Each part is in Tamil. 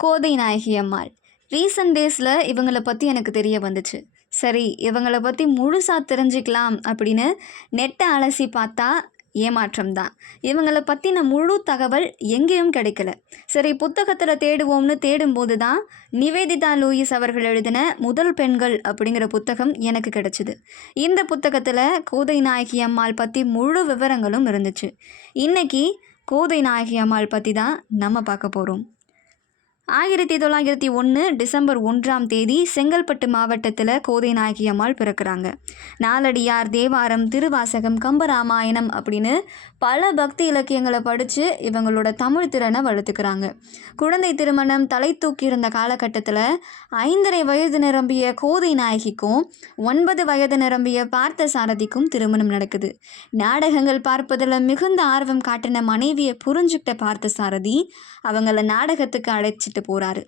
கோதை நாயகி அம்மாள். ரீசன்ட் டேஸில் இவங்கள பற்றி எனக்கு தெரிய வந்துச்சு. சரி, இவங்கள பற்றி முழுசாக தெரிஞ்சுக்கலாம் அப்படின்னு நெட்டை அலசி பார்த்தா ஏமாற்றம் தான். இவங்கள பற்றின முழு தகவல் எங்கேயும் கிடைக்கல. சரி, புத்தகத்தில் தேடுவோம்னு தேடும்போது தான் நிவேதிதா லூயிஸ் அவர்கள் எழுதின முதல் பெண்கள் அப்படிங்கிற புத்தகம் எனக்கு கிடைச்சிது. இந்த புத்தகத்தில் கோதை நாயகி அம்மாள் பற்றி முழு விவரங்களும் இருந்துச்சு. இன்னைக்கு கோதை நாயகி அம்மாள் பற்றி தான் நம்ம பார்க்க போகிறோம். 1901 டிசம்பர் 1ஆம் தேதி செங்கல்பட்டு மாவட்டத்தில் கோதை நாயகி அம்மாள் பிறக்கிறாங்க. நாலடியார், தேவாரம், திருவாசகம், கம்பராமாயணம் அப்படின்னு பல பக்தி இலக்கியங்களை படித்து இவங்களோட தமிழ் திறனை வளர்த்துக்கிறாங்க. குழந்தை திருமணம் தலை தூக்கி இருந்த காலகட்டத்தில் 5½ வயது நிரம்பிய கோதை நாயகிக்கும் 9 வயது நிரம்பிய பார்த்த சாரதிக்கும் திருமணம் நடக்குது. நாடகங்கள் பார்ப்பதில் மிகுந்த ஆர்வம் காட்டின மனைவியை புரிஞ்சுக்கிட்ட பார்த்த சாரதி அவங்கள நாடகத்துக்கு அழைச்சிட்டு போகிறாரு.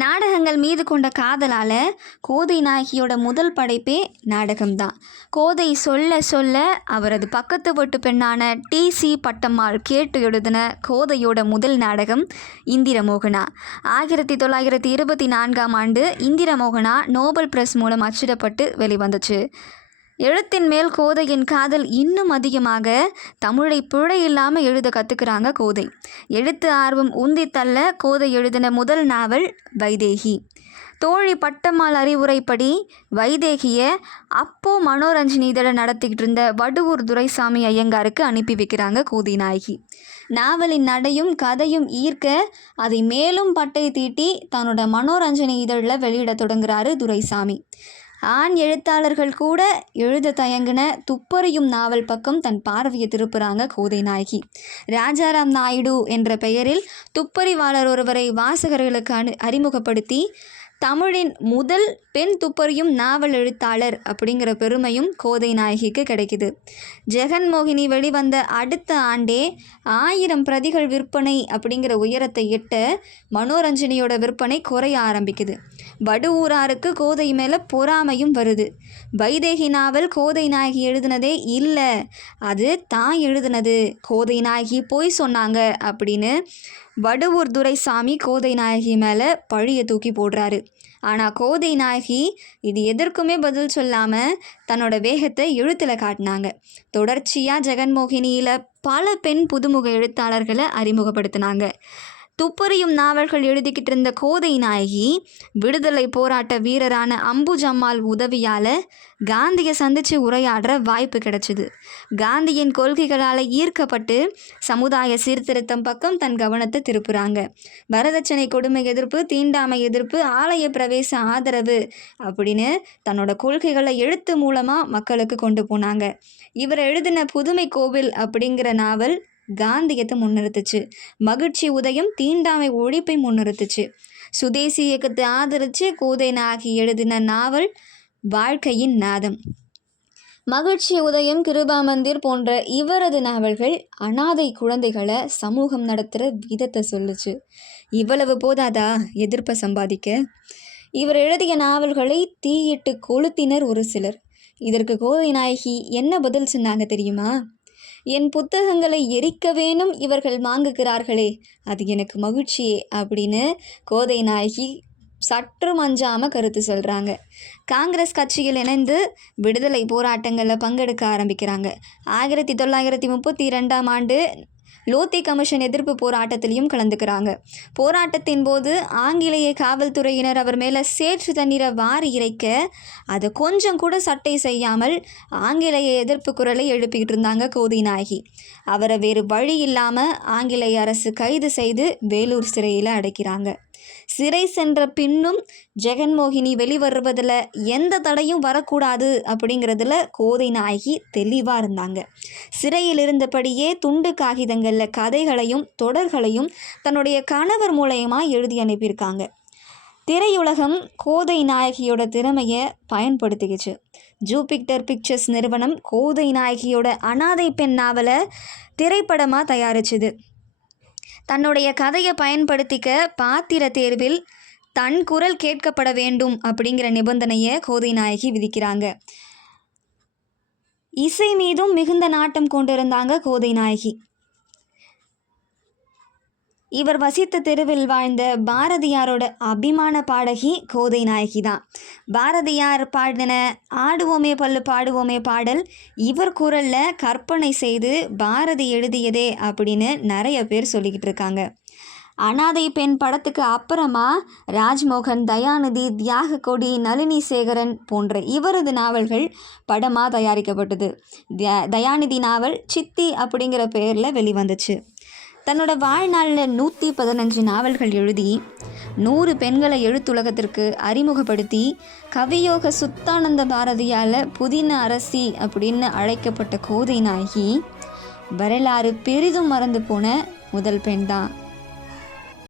நாடகங்கள் மீது கொண்ட காதலால் கோதை நாயகியோட முதல் படைப்பே நாடகம்தான். கோதை சொல்ல சொல்ல அவரது பக்கத்து வீட்டு பெண்ணான டி.சி. பட்டம்மாள் கேட்டு எழுதின கோதையோட முதல் நாடகம் இந்திரமோகனா. 1924ஆம் ஆண்டு இந்திரமோகனா நோபல் பிரைஸ் மூலம் அச்சிடப்பட்டு வெளிவந்துச்சு. எழுத்தின் மேல் கோதையின் காதல் இன்னும் அதிகமாக தமிழை பிழை இல்லாமல் எழுத கற்றுக்கிறாங்க கோதை. எழுத்து ஆர்வம் உந்தி தள்ள கோதை எழுதின முதல் நாவல் வைதேகி. தோழி பட்டம்மாள் அறிவுரைப்படி வைதேகியை அப்போ மனோரஞ்சனி இதழை நடத்திக்கிட்டு இருந்த வடுவூர் துரைசாமி ஐயங்காருக்கு அனுப்பி வைக்கிறாங்க கோதை நாயகி. நாவலின் நடையும் கதையும் ஈர்க்க அதை மேலும் பட்டை தீட்டி தன்னோட மனோரஞ்சனி இதழில் வெளியிட தொடங்குறாரு துரைசாமி. ஆண் எழுத்தாளர்கள் கூட எழுத தயங்கின துப்பறியும் நாவல் பக்கம் தன் பார்வையை திருப்புறாங்க கோதை நாயகி. ராஜாராம் நாயுடு என்ற பெயரில் துப்பறிவாளர் ஒருவரை வாசகர்களுக்கு அறிமுகப்படுத்தி தமிழின் முதல் பெண் துப்பறியும் நாவல் எழுத்தாளர் அப்படிங்கிற பெருமையும் கோதை நாயகிக்கு கிடைக்குது. ஜெகன்மோகினி வெளிவந்த அடுத்த ஆண்டே 1000 பிரதிகள் விற்பனை அப்படிங்கிற உயரத்தை எட்ட மனோரஞ்சனியோட விற்பனை குறைய ஆரம்பிக்குது. வடுவூராருக்கு கோதை மேலே பொறாமையும் வருது. வைதேகி நாவல் கோதை நாயகி எழுதினதே இல்லை, அது தான் எழுதினது, கோதை நாயகி போய் சொன்னாங்க அப்படின்னு வடுவூர் துரைசாமி கோதை நாயகி மேலே பழியை தூக்கி போடுறாரு. ஆனால் கோதை நாயகி இது எதற்குமே பதில் சொல்லாமல் தன்னோட வேகத்தை எழுத்தில் காட்டினாங்க. தொடர்ச்சியாக ஜெகன்மோகினியில் பல பெண் புதுமுக எழுத்தாளர்களை அறிமுகப்படுத்தினாங்க. துப்பறியும் நாவல்கள் எழுதிக்கிட்டு இருந்த கோதை நாயகி விடுதலை போராட்ட வீரரான அம்புஜம்மாள் உதவியால் காந்தியை சந்தித்து உரையாடுற வாய்ப்பு கிடைச்சிது. காந்தியின் கொள்கைகளால் ஈர்க்கப்பட்டு சமுதாய சீர்திருத்தம் பக்கம் தன் கவனத்தை திருப்புறாங்க. வரதட்சணை கொடுமை எதிர்ப்பு, தீண்டாமை எதிர்ப்பு, ஆலய பிரவேச ஆதரவு அப்படின்னு தன்னோட கொள்கைகளை எழுத்து மூலமாக மக்களுக்கு கொண்டு போனாங்க. இவர் எழுதின புதுமை கோவில் அப்படிங்கிற நாவல் காந்தியத்தை முன்னிறுத்துச்சு. மகிழ்ச்சி உதயம் தீண்டாமை ஒழிப்பை முன்னிறுத்துச்சு. சுதேசி இயக்கத்தை ஆதரித்து கோதை நாயகி எழுதின நாவல் வாழ்க்கையின் நாதம். மகிழ்ச்சி உதயம், கிருபா மந்திர் போன்ற இவரது நாவல்கள் அனாதை குழந்தைகளை சமூகம் நடத்துகிற விதத்தை சொல்லுச்சு. இவ்வளவு போதாதா எதிர்ப்பை சம்பாதிக்க? இவர் எழுதிய நாவல்களை தீயிட்டு கொளுத்தினர் ஒரு சிலர். இதற்கு கோதை நாயகி என்ன பதில் சொன்னாங்க தெரியுமா? என் புத்தகங்களை எரிக்க வேணும் இவர்கள் வாங்குகிறார்களே, அது எனக்கு மகிழ்ச்சியே அப்படின்னு கோதை நாயகி சற்று மஞ்சாமல் கருத்து சொல்கிறாங்க. காங்கிரஸ் கட்சியில் இணைந்து விடுதலை போராட்டங்களில் பங்கெடுக்க ஆரம்பிக்கிறாங்க. 1932ஆம் ஆண்டு லோத்தி கமிஷன் எதிர்ப்பு போராட்டத்திலையும் கலந்துக்கிறாங்க. போராட்டத்தின் போது ஆங்கிலேய காவல்துறையினர் அவர் மேலே சேற்று தண்ணீரை வாரி இறைக்க அதை கொஞ்சம் கூட சட்டை செய்யாமல் ஆங்கிலேய எதிர்ப்பு குரலை எழுப்பிக்கிட்டு இருந்தாங்க கோதை நாயகி. அவரை வேறு வழி இல்லாமல் ஆங்கிலேய அரசு கைது செய்து வேலூர் சிறையில் அடைக்கிறாங்க. சிறை சென்ற பின்னும் ஜெகன்மோகினி வெளிவருவதில் எந்த தடையும் வரக்கூடாது அப்படிங்கிறதுல கோதை நாயகி தெளிவாக இருந்தாங்க. சிறையில் இருந்தபடியே துண்டு காகிதங்களில் கதைகளையும் தொடர்களையும் தன்னுடைய கணவர் மூலயமா எழுதி அனுப்பியிருக்காங்க. திரையுலகம் கோதை நாயகியோட திறமையை பயன்படுத்திக்கிச்சு. ஜூபிட்டர் பிக்சர்ஸ் நிறுவனம் கோதை நாயகியோட அனாதை பெண் நாவலை திரைப்படமாக தயாரிச்சுது. தன்னுடைய கதையை பயன்படுத்திக்க பாத்திர தேர்வில் தன் குரல் கேட்கப்பட வேண்டும் அப்படிங்கிற நிபந்தனையை கோதை நாயகி விதிக்கிறாங்க. இசை மீதும் மிகுந்த நாட்டம் கொண்டிருந்தாங்க கோதை நாயகி. இவர் வசித்த தெருவில் வாழ்ந்த பாரதியாரோட அபிமான பாடகி கோதை நாயகி தான். பாரதியார் பாடின ஆடுவோமே பல்லு பாடுவோமே பாடல் இவர் குரலில் கற்பனை செய்து பாரதி எழுதியதே அப்படின்னு நிறைய பேர் சொல்லிக்கிட்டு இருக்காங்க. அனாதை பெண் படத்துக்கு அப்புறமா ராஜ்மோகன், தயாநிதி, தியாககொடி, நளினி சேகரன் போன்ற இவரது நாவல்கள் படமாக தயாரிக்கப்பட்டது. தயாநிதி நாவல் சித்தி அப்படிங்கிற பெயரில் வெளிவந்துச்சு. தன்னோட வாழ்நாளில் 115 நாவல்கள் எழுதி 100 பெண்களை எழுத்துலகத்திற்கு அறிமுகப்படுத்தி கவியோக சுத்தானந்த பாரதியால் புதின அரசி அப்படின்னு அழைக்கப்பட்ட கோதை நாயகி வரலாறு பெரிதும் மறந்து போன முதல் பெண் தான்.